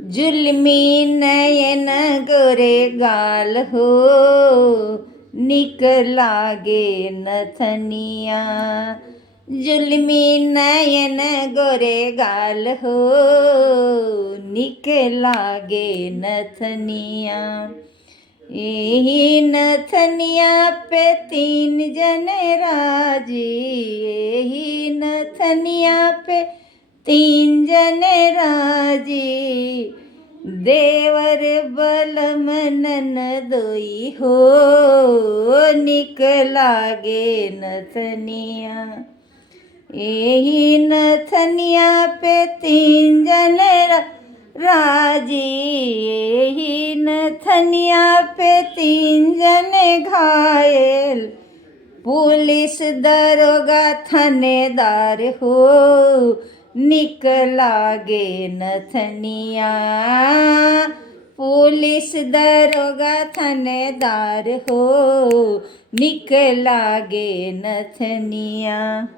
जुल्मी नयन गोरे गाल हो, निक लागे नथनिया। जुल्मी नयन गोरे गाल हो, निक लागे नथनिया। एही नथनिया पे तीन जने राजी, एही नथनिया पे तीन जने राजी। देवर बलम ननदोई हो, निक लागे नथनिया। एही नथनिया पे तीन जने राजी, एही नथनिया पे तीन जने घायल। पुलिस दरोगा थानेदार हो, निक लागे नथनिया। पुलिस दरोगा थानेदार हो, निक लागे नथनिया।